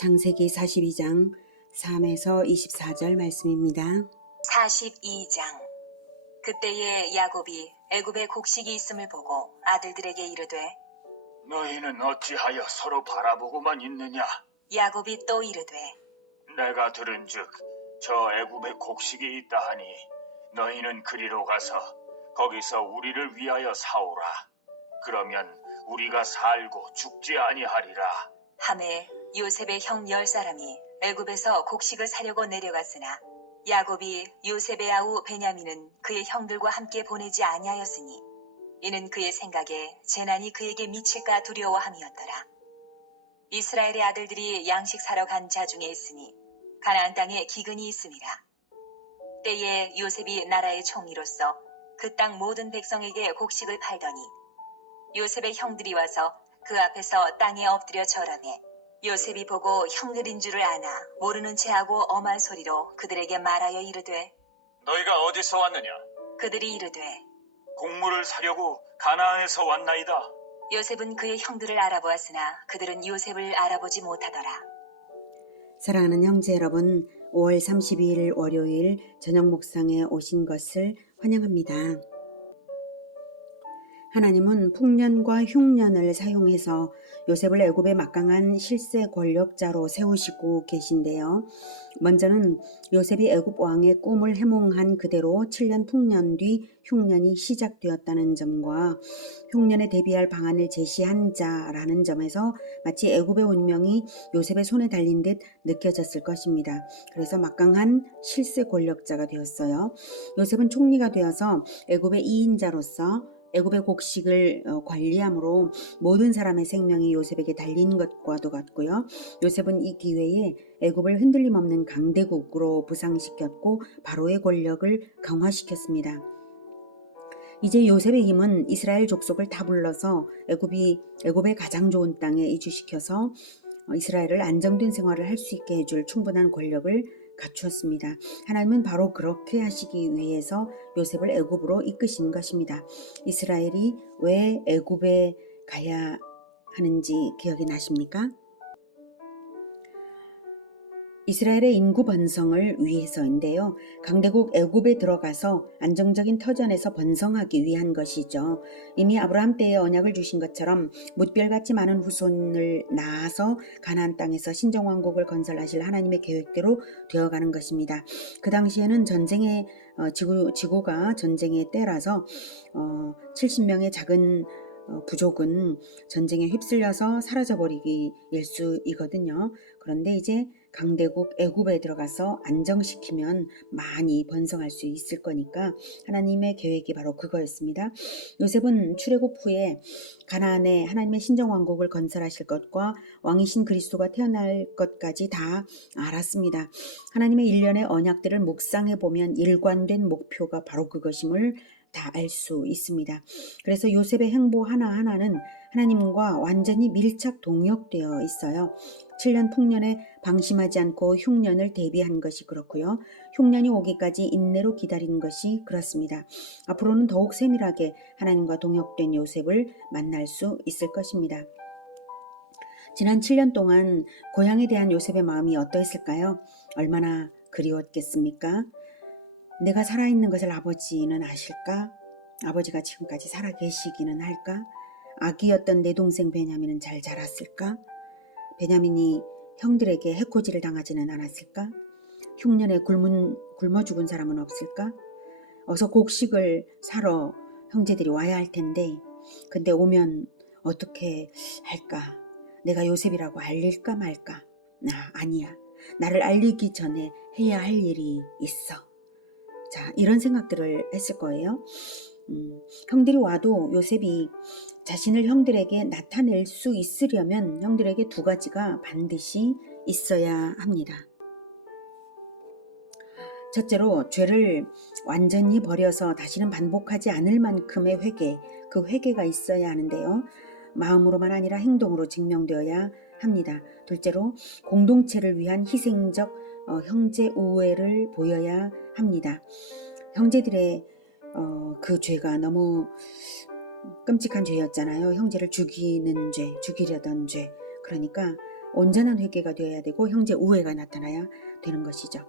창세기 42장 3에서 24절 말씀입니다. 42장. 그때에 야곱이 애굽에 곡식이 있음을 보고 아들들에게 이르되 너희는 어찌하여 서로 바라보고만 있느냐? 야곱이 또 이르되 내가 들은즉 저 애굽에 곡식이 있다 하니 너희는 그리로 가서 거기서 우리를 위하여 사오라. 그러면 우리가 살고 죽지 아니하리라. 하매 요셉의 형 10사람이 애굽에서 곡식을 사려고 내려갔으나 야곱이 요셉의 아우 베냐민은 그의 형들과 함께 보내지 아니하였으니 이는 그의 생각에 재난이 그에게 미칠까 두려워함이었더라. 이스라엘의 아들들이 양식 사러 간 자 중에 있으니 가나안 땅에 기근이 있음이라. 때에 요셉이 나라의 총리로서 그 땅 모든 백성에게 곡식을 팔더니 요셉의 형들이 와서 그 앞에서 땅에 엎드려 절하매 요셉이 보고 형들인 줄을 아나 모르는 체하고 엄한 소리로 그들에게 말하여 이르되 너희가 어디서 왔느냐? 그들이 이르되 곡물을 사려고 가나안에서 왔나이다. 요셉은 그의 형들을 알아보았으나 그들은 요셉을 알아보지 못하더라. 사랑하는 형제 여러분, 5월 32일 월요일 저녁 묵상에 오신 것을 환영합니다. 하나님은 풍년과 흉년을 사용해서 요셉을 애굽의 막강한 실세 권력자로 세우시고 계신데요. 먼저는 요셉이 애굽 왕의 꿈을 해몽한 그대로 7년 풍년 뒤 흉년이 시작되었다는 점과 흉년에 대비할 방안을 제시한 자라는 점에서 마치 애굽의 운명이 요셉의 손에 달린 듯 느껴졌을 것입니다. 그래서 막강한 실세 권력자가 되었어요. 요셉은 총리가 되어서 애굽의 2인자로서 애굽의 곡식을 관리함으로 모든 사람의 생명이 요셉에게 달린 것과도 같고요. 요셉은 이 기회에 애굽을 흔들림 없는 강대국으로 부상시켰고 바로의 권력을 강화시켰습니다. 이제 요셉의 힘은 이스라엘 족속을 다 불러서 애굽의 가장 좋은 땅에 이주시켜서 이스라엘을 안정된 생활을 할 수 있게 해줄 충분한 권력을 갖추었습니다. 하나님은 바로 그렇게 하시기 위해서 요셉을 애굽으로 이끄신 것입니다. 이스라엘이 왜 애굽에 가야 하는지 기억이 나십니까? 이스라엘의 인구 번성을 위해서인데요. 강대국 애굽에 들어가서 안정적인 터전에서 번성하기 위한 것이죠. 이미 아브라함 때에 언약을 주신 것처럼 뭇별같이 많은 후손을 낳아서 가나안 땅에서 신정왕국을 건설하실 하나님의 계획대로 되어가는 것입니다. 그 당시에는 지구가 전쟁의 때라서 70명의 작은 부족은 전쟁에 휩쓸려서 사라져버리기 일쑤이거든요. 그런데 이제 강대국 애굽에 들어가서 안정시키면 많이 번성할 수 있을 거니까 하나님의 계획이 바로 그거였습니다. 요셉은 출애굽 후에 가나안에 하나님의 신정왕국을 건설하실 것과 왕이신 그리스도가 태어날 것까지 다 알았습니다. 하나님의 일련의 언약들을 묵상해 보면 일관된 목표가 바로 그것임을 다 알 수 있습니다. 그래서 요셉의 행보 하나하나는 하나님과 완전히 밀착 동역되어 있어요. 7년 풍년에 방심하지 않고 흉년을 대비한 것이 그렇고요. 흉년이 오기까지 인내로 기다린 것이 그렇습니다. 앞으로는 더욱 세밀하게 하나님과 동역된 요셉을 만날 수 있을 것입니다. 지난 7년 동안 고향에 대한 요셉의 마음이 어떠했을까요? 얼마나 그리웠겠습니까? 내가 살아있는 것을 아버지는 아실까? 아버지가 지금까지 살아계시기는 할까? 아기였던 내 동생 베냐민은 잘 자랐을까? 베냐민이 형들에게 해코지를 당하지는 않았을까? 흉년에 굶어 죽은 사람은 없을까? 어서 곡식을 사러 형제들이 와야 할 텐데 근데 오면 어떻게 할까? 내가 요셉이라고 알릴까 말까? 아니야. 나를 알리기 전에 해야 할 일이 있어. 자, 이런 생각들을 했을 거예요. 형들이 와도 요셉이 자신을 형들에게 나타낼 수 있으려면 형들에게 두 가지가 반드시 있어야 합니다. 첫째로 죄를 완전히 버려서 다시는 반복하지 않을 만큼의 회개, 그 회개가 있어야 하는데요. 마음으로만 아니라 행동으로 증명되어야 합니다. 둘째로 공동체를 위한 희생적 형제 우애를 보여야 합니다. 형제들의 그 죄가 너무 끔찍한 죄였잖아요. 형제를 죽이는 죄, 죽이려던 죄. 그러니까 온전한 회개가 되어야 되고 형제 우애가 나타나야 되는 것이죠.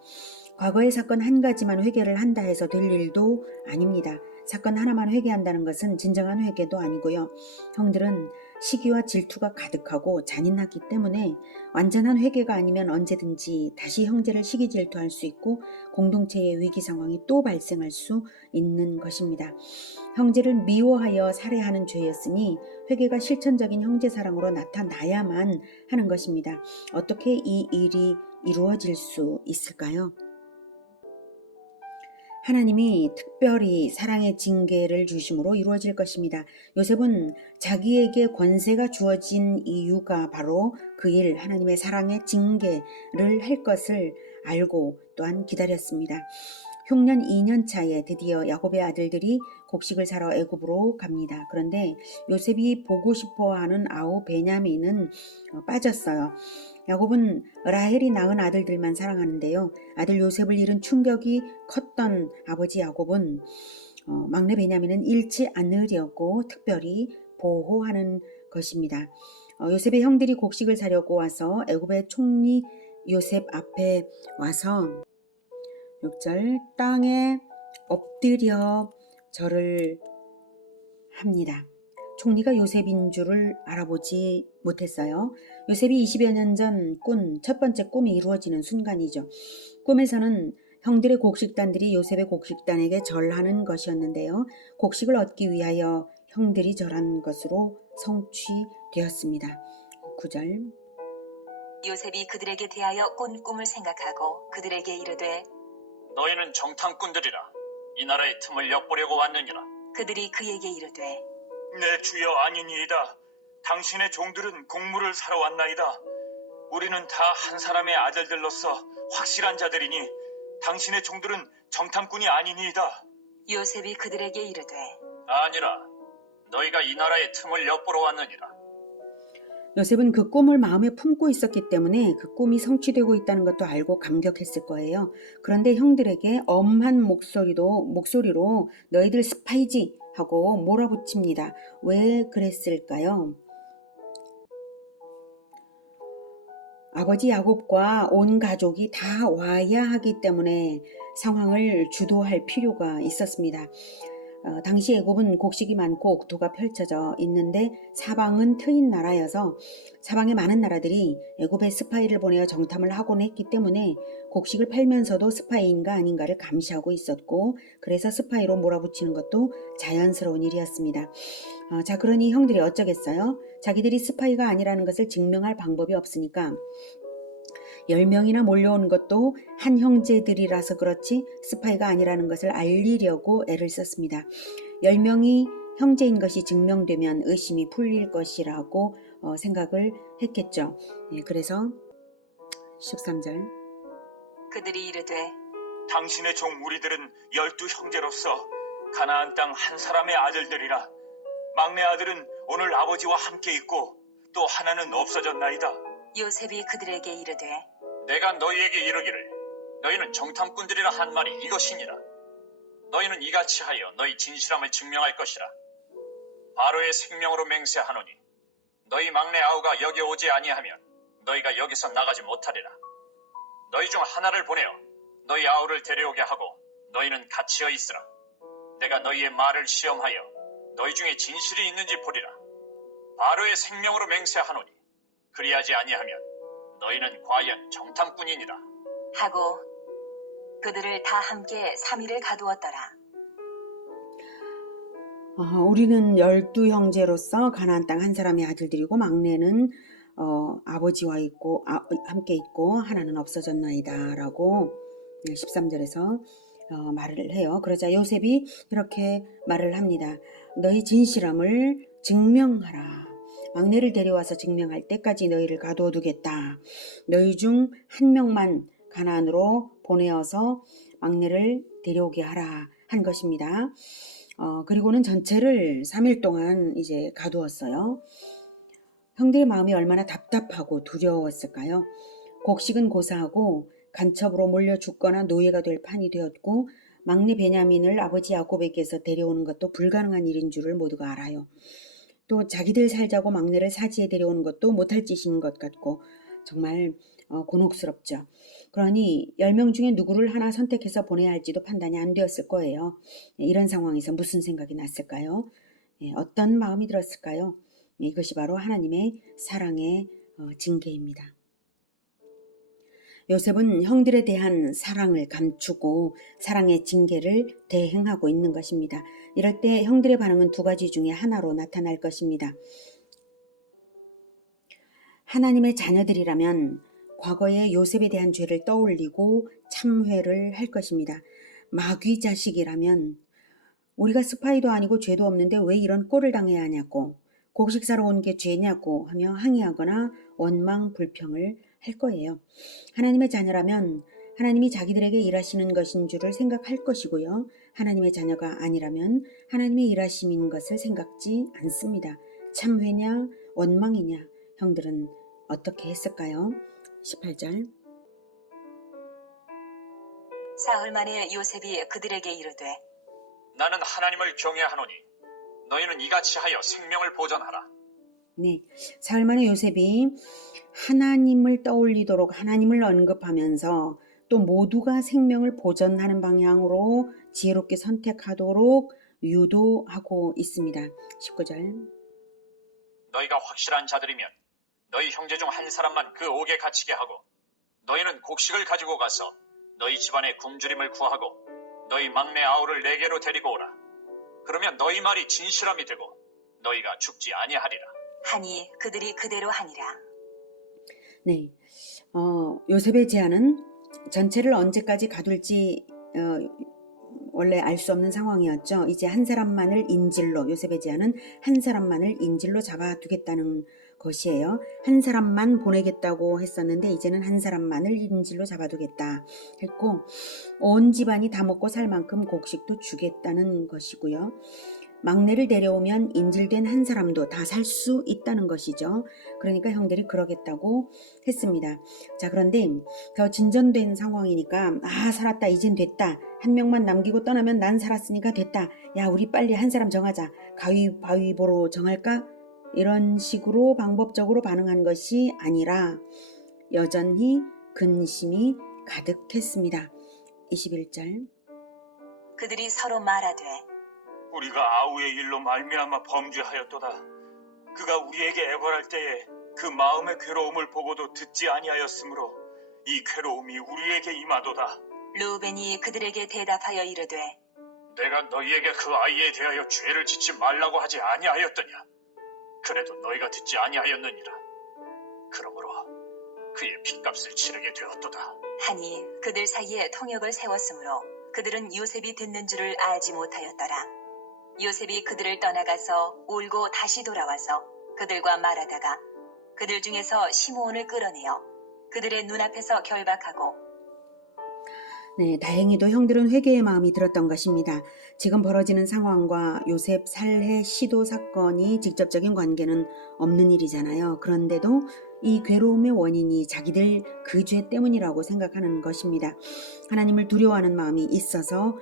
과거의 사건 한 가지만 회개를 한다 해서 될 일도 아닙니다. 사건 하나만 회개한다는 것은 진정한 회개도 아니고요. 형들은 시기와 질투가 가득하고 잔인하기 때문에 완전한 회개가 아니면 언제든지 다시 형제를 시기 질투할 수 있고 공동체의 위기 상황이 또 발생할 수 있는 것입니다. 형제를 미워하여 살해하는 죄였으니 회개가 실천적인 형제 사랑으로 나타나야만 하는 것입니다. 어떻게 이 일이 이루어질 수 있을까요? 하나님이 특별히 사랑의 징계를 주심으로 이루어질 것입니다. 요셉은 자기에게 권세가 주어진 이유가 바로 그 일, 하나님의 사랑의 징계를 할 것을 알고 또한 기다렸습니다. 흉년 2년 차에 드디어 야곱의 아들들이 곡식을 사러 애굽으로 갑니다. 그런데 요셉이 보고 싶어하는 아우 베냐민은 빠졌어요. 야곱은 라헬이 낳은 아들들만 사랑하는데요. 아들 요셉을 잃은 충격이 컸던 아버지 야곱은 막내 베냐민은 잃지 않으려고 특별히 보호하는 것입니다. 요셉의 형들이 곡식을 사려고 와서 애굽의 총리 요셉 앞에 와서 6절 땅에 엎드려 절을 합니다. 총리가 요셉인 줄을 알아보지 못했어요. 요셉이 20여 년 전 꾼 첫 번째 꿈이 이루어지는 순간이죠. 꿈에서는 형들의 곡식단들이 요셉의 곡식단에게 절하는 것이었는데요. 곡식을 얻기 위하여 형들이 절한 것으로 성취되었습니다. 9절 요셉이 그들에게 대하여 꾼 꿈을 생각하고 그들에게 이르되 너희는 정탐꾼들이라 이 나라의 틈을 엿보려고 왔느니라. 그들이 그에게 이르되 내 주여 아니니이다. 당신의 종들은 곡물을 사러 왔나이다. 우리는 다 한 사람의 아들들로서 확실한 자들이니 당신의 종들은 정탐꾼이 아니니이다. 요셉이 그들에게 이르되 아니라 너희가 이 나라의 틈을 엿보러 왔느니라. 요셉은 그 꿈을 마음에 품고 있었기 때문에 그 꿈이 성취되고 있다는 것도 알고 감격했을 거예요. 그런데 형들에게 엄한 목소리로 너희들 스파이지 하고 몰아붙입니다. 왜 그랬을까요? 아버지 야곱과 온 가족이 다 와야 하기 때문에 상황을 주도할 필요가 있었습니다. 당시 애굽은 곡식이 많고 옥토가 펼쳐져 있는데 사방은 트인 나라여서 사방의 많은 나라들이 애굽에 스파이를 보내어 정탐을 하곤 했기 때문에 곡식을 팔면서도 스파이인가 아닌가를 감시하고 있었고 그래서 스파이로 몰아붙이는 것도 자연스러운 일이었습니다. 자, 그러니 형들이 어쩌겠어요? 자기들이 스파이가 아니라는 것을 증명할 방법이 없으니까 10명이나 몰려온 것도 한 형제들이라서 그렇지 스파이가 아니라는 것을 알리려고 애를 썼습니다. 10명이 형제인 것이 증명되면 의심이 풀릴 것이라고 생각을 했겠죠. 그래서 13절 그들이 이르되 당신의 종 우리들은 12형제로서 가나안 땅 한 사람의 아들들이라. 막내 아들은 오늘 아버지와 함께 있고 또 하나는 없어졌나이다. 요셉이 그들에게 이르되 내가 너희에게 이르기를 너희는 정탐꾼들이라 한 말이 이것이니라. 너희는 이같이 하여 너희 진실함을 증명할 것이라. 바로의 생명으로 맹세하노니 너희 막내 아우가 여기 오지 아니하면 너희가 여기서 나가지 못하리라. 너희 중 하나를 보내어 너희 아우를 데려오게 하고 너희는 갇히어 있으라. 내가 너희의 말을 시험하여 너희 중에 진실이 있는지 보리라. 바로의 생명으로 맹세하노니 그리하지 아니하면 너희는 과연 정탐꾼이니라. 하고 그들을 다 함께 3일을 가두었더라. 우리는 12형제로서 가나안 땅 한 사람의 아들들이고 막내는 아버지와 함께 있고 하나는 없어졌나이다 라고 13절에서 말을 해요. 그러자 요셉이 이렇게 말을 합니다. 너희 진실함을 증명하라. 막내를 데려와서 증명할 때까지 너희를 가두어두겠다. 너희 중 한 명만 가나안으로 보내어서 막내를 데려오게 하라 한 것입니다. 그리고는 전체를 3일 동안 이제 가두었어요. 형들의 마음이 얼마나 답답하고 두려웠을까요? 곡식은 고사하고 간첩으로 몰려 죽거나 노예가 될 판이 되었고 막내 베냐민을 아버지 야곱에게서 데려오는 것도 불가능한 일인 줄을 모두가 알아요. 또 자기들 살자고 막내를 사지에 데려오는 것도 못할 짓인 것 같고 정말 곤혹스럽죠. 그러니 10명 중에 누구를 하나 선택해서 보내야 할지도 판단이 안 되었을 거예요. 이런 상황에서 무슨 생각이 났을까요? 어떤 마음이 들었을까요? 이것이 바로 하나님의 사랑의 징계입니다. 요셉은 형들에 대한 사랑을 감추고 사랑의 징계를 대행하고 있는 것입니다. 이럴 때 형들의 반응은 두 가지 중에 하나로 나타날 것입니다. 하나님의 자녀들이라면 과거의 요셉에 대한 죄를 떠올리고 참회를 할 것입니다. 마귀 자식이라면 우리가 스파이도 아니고 죄도 없는데 왜 이런 꼴을 당해야 하냐고, 곡식 사러 온 게 죄냐고 하며 항의하거나 원망 불평을 할 거예요. 하나님의 자녀라면 하나님이 자기들에게 일하시는 것인 줄을 생각할 것이고요. 하나님의 자녀가 아니라면 하나님의 일하심인 것을 생각지 않습니다. 참회냐 원망이냐, 형들은 어떻게 했을까요? 18절. 사흘 만에 요셉이 그들에게 이르되 나는 하나님을 경외하노니 너희는 이같이 하여 생명을 보전하라. 네, 사흘 만에 요셉이 하나님을 떠올리도록 하나님을 언급하면서 또 모두가 생명을 보전하는 방향으로 지혜롭게 선택하도록 유도하고 있습니다. 19절. 너희가 확실한 자들이면 너희 형제 중 한 사람만 그 옥에 갇히게 하고 너희는 곡식을 가지고 가서 너희 집안의 굶주림을 구하고 너희 막내 아우를 내게로 데리고 오라. 그러면 너희 말이 진실함이 되고 너희가 죽지 아니하리라. 하니 그들이 그대로 하니라. 네, 요셉의 제안은 전체를 언제까지 가둘지 원래 알 수 없는 상황이었죠. 이제 한 사람만을 인질로, 요셉의 제안은 한 사람만을 인질로 잡아두겠다는 것이에요. 한 사람만 보내겠다고 했었는데 이제는 한 사람만을 인질로 잡아두겠다 했고, 온 집안이 다 먹고 살 만큼 곡식도 주겠다는 것이고요. 막내를 데려오면 인질된 한 사람도 다 살 수 있다는 것이죠. 그러니까 형들이 그러겠다고 했습니다. 자, 그런데 더 진전된 상황이니까 살았다, 이젠 됐다, 한 명만 남기고 떠나면 난 살았으니까 됐다, 야 우리 빨리 한 사람 정하자, 가위바위보로 정할까? 이런 식으로 방법적으로 반응한 것이 아니라 여전히 근심이 가득했습니다. 21절. 그들이 서로 말하되 우리가 아우의 일로 말미암아 범죄하였도다. 그가 우리에게 애걸할 때에 그 마음의 괴로움을 보고도 듣지 아니하였으므로 이 괴로움이 우리에게 임하도다. 루벤이 그들에게 대답하여 이르되 내가 너희에게 그 아이에 대하여 죄를 짓지 말라고 하지 아니하였더냐. 그래도 너희가 듣지 아니하였느니라. 그러므로 그의 핏값을 치르게 되었도다. 하니 그들 사이에 통역을 세웠으므로 그들은 요셉이 듣는 줄을 알지 못하였더라. 요셉이 그들을 떠나가서 울고 다시 돌아와서 그들과 말하다가 그들 중에서 시므온을 끌어내어 그들의 눈앞에서 결박하고, 네, 다행히도 형들은 회개의 마음이 들었던 것입니다. 지금 벌어지는 상황과 요셉 살해 시도 사건이 직접적인 관계는 없는 일이잖아요. 그런데도 이 괴로움의 원인이 자기들 그 죄 때문이라고 생각하는 것입니다. 하나님을 두려워하는 마음이 있어서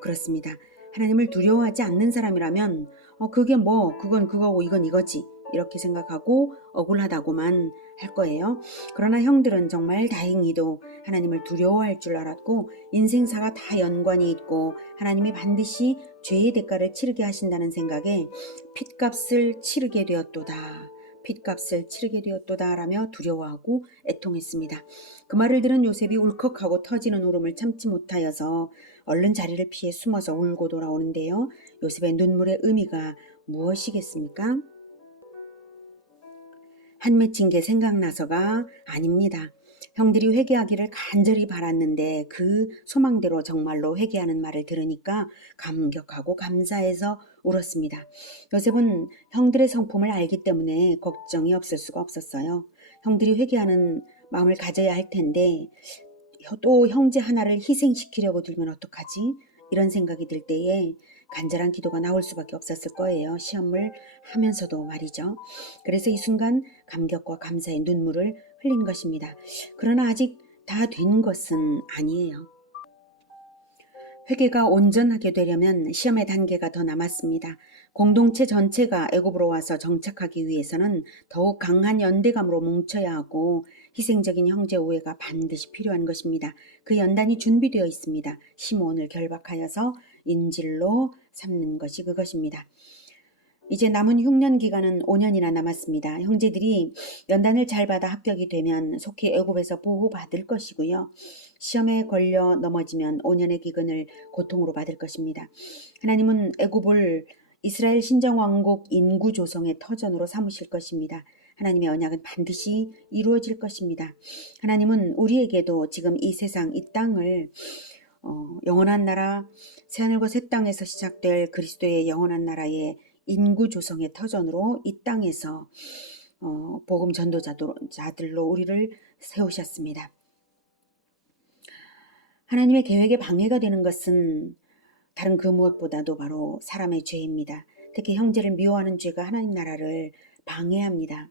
그렇습니다. 하나님을 두려워하지 않는 사람이라면 그게 뭐 그건 그거고 이건 이거지 이렇게 생각하고 억울하다고만 할 거예요. 그러나 형들은 정말 다행히도 하나님을 두려워할 줄 알았고 인생사가 다 연관이 있고 하나님이 반드시 죄의 대가를 치르게 하신다는 생각에 핏값을 치르게 되었도다. 핏값을 치르게 되었도다 라며 두려워하고 애통했습니다. 그 말을 들은 요셉이 울컥하고 터지는 울음을 참지 못하여서 얼른 자리를 피해 숨어서 울고 돌아오는데요. 요셉의 눈물의 의미가 무엇이겠습니까? 한 맺힌 게 생각나서가 아닙니다. 형들이 회개하기를 간절히 바랐는데 그 소망대로 정말로 회개하는 말을 들으니까 감격하고 감사해서 울었습니다. 요셉은 형들의 성품을 알기 때문에 걱정이 없을 수가 없었어요. 형들이 회개하는 마음을 가져야 할 텐데 또 형제 하나를 희생시키려고 들면 어떡하지? 이런 생각이 들 때에 간절한 기도가 나올 수밖에 없었을 거예요. 시험을 하면서도 말이죠. 그래서 이 순간 감격과 감사의 눈물을 흘린 것입니다. 그러나 아직 다 된 것은 아니에요. 회개가 온전하게 되려면 시험의 단계가 더 남았습니다. 공동체 전체가 애굽으로 와서 정착하기 위해서는 더욱 강한 연대감으로 뭉쳐야 하고 희생적인 형제 우애가 반드시 필요한 것입니다. 그 연단이 준비되어 있습니다. 시몬을 결박하여서 인질로 삼는 것이 그것입니다. 이제 남은 흉년 기간은 5년이나 남았습니다. 형제들이 연단을 잘 받아 합격이 되면 속히 애굽에서 보호받을 것이고요. 시험에 걸려 넘어지면 5년의 기근을 고통으로 받을 것입니다. 하나님은 애굽을 이스라엘 신정왕국 인구 조성의 터전으로 삼으실 것입니다. 하나님의 언약은 반드시 이루어질 것입니다. 하나님은 우리에게도 지금 이 세상, 이 땅을 영원한 나라, 새하늘과 새 땅에서 시작될 그리스도의 영원한 나라의 인구 조성의 터전으로 이 땅에서 복음 전도자들로 우리를 세우셨습니다. 하나님의 계획에 방해가 되는 것은 다른 그 무엇보다도 바로 사람의 죄입니다. 특히 형제를 미워하는 죄가 하나님 나라를 방해합니다.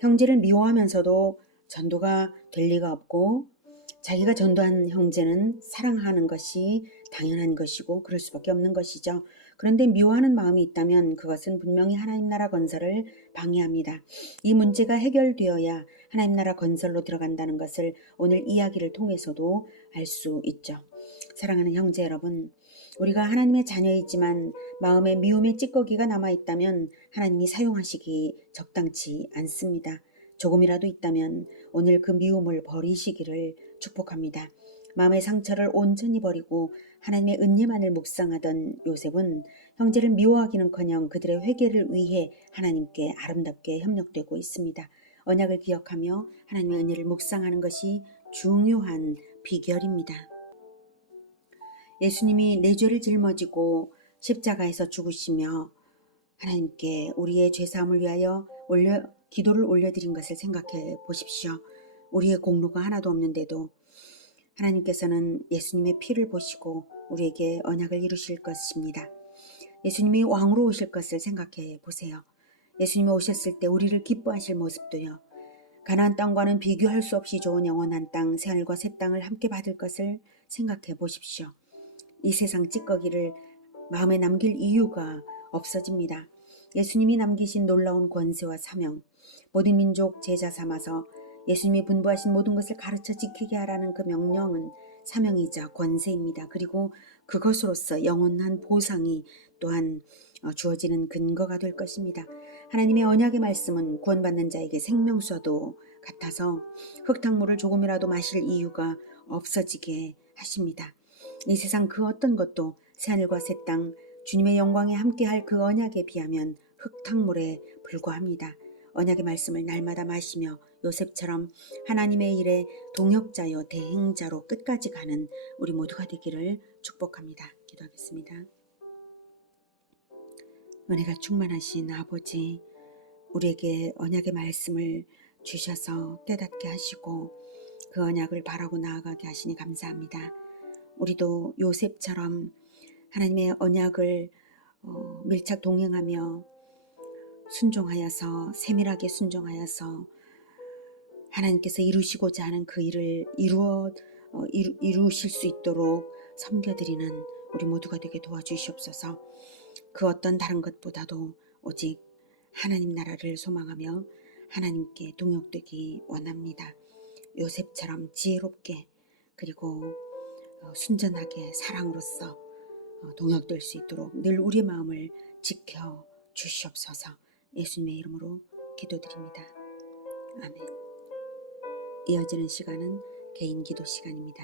형제를 미워하면서도 전도가 될 리가 없고 자기가 전도한 형제는 사랑하는 것이 당연한 것이고 그럴 수밖에 없는 것이죠. 그런데 미워하는 마음이 있다면 그것은 분명히 하나님 나라 건설을 방해합니다. 이 문제가 해결되어야 하나님 나라 건설로 들어간다는 것을 오늘 이야기를 통해서도 알 수 있죠. 사랑하는 형제 여러분, 우리가 하나님의 자녀이지만 마음에 미움의 찌꺼기가 남아있다면 하나님이 사용하시기 적당치 않습니다. 조금이라도 있다면 오늘 그 미움을 버리시기를 축복합니다. 마음의 상처를 온전히 버리고 하나님의 은혜만을 묵상하던 요셉은 형제를 미워하기는커녕 그들의 회개를 위해 하나님께 아름답게 협력되고 있습니다. 언약을 기억하며 하나님의 은혜를 묵상하는 것이 중요한 비결입니다. 예수님이 내 죄를 짊어지고 십자가에서 죽으시며 하나님께 우리의 죄사함을 위하여 기도를 올려드린 것을 생각해 보십시오. 우리의 공로가 하나도 없는데도 하나님께서는 예수님의 피를 보시고 우리에게 언약을 이루실 것입니다. 예수님이 왕으로 오실 것을 생각해 보세요. 예수님이 오셨을 때 우리를 기뻐하실 모습도요. 가나안 땅과는 비교할 수 없이 좋은 영원한 땅, 새하늘과 새 땅을 함께 받을 것을 생각해 보십시오. 이 세상 찌꺼기를 마음에 남길 이유가 없어집니다. 예수님이 남기신 놀라운 권세와 사명, 모든 민족 제자 삼아서 예수님이 분부하신 모든 것을 가르쳐 지키게 하라는 그 명령은 사명이자 권세입니다. 그리고 그것으로서 영원한 보상이 또한 주어지는 근거가 될 것입니다. 하나님의 언약의 말씀은 구원받는 자에게 생명수와도 같아서 흙탕물을 조금이라도 마실 이유가 없어지게 하십니다. 이 세상 그 어떤 것도 새하늘과 새 땅, 주님의 영광에 함께할 그 언약에 비하면 흙탕물에 불과합니다. 언약의 말씀을 날마다 마시며 요셉처럼 하나님의 일에 동역자요 대행자로 끝까지 가는 우리 모두가 되기를 축복합니다. 기도하겠습니다. 은혜가 충만하신 아버지, 우리에게 언약의 말씀을 주셔서 깨닫게 하시고 그 언약을 바라고 나아가게 하시니 감사합니다. 우리도 요셉처럼 하나님의 언약을 밀착 동행하며 순종하여서 세밀하게 순종하여서 하나님께서 이루시고자 하는 그 일을 이루실 수 있도록 섬겨드리는 우리 모두가 되게 도와주시옵소서. 그 어떤 다른 것보다도 오직 하나님 나라를 소망하며 하나님께 동역되기 원합니다. 요셉처럼 지혜롭게 그리고 순전하게 사랑으로서 동역될 수 있도록 늘 우리 마음을 지켜 주시옵소서. 예수님의 이름으로 기도드립니다. 아멘. 이어지는 시간은 개인 기도 시간입니다.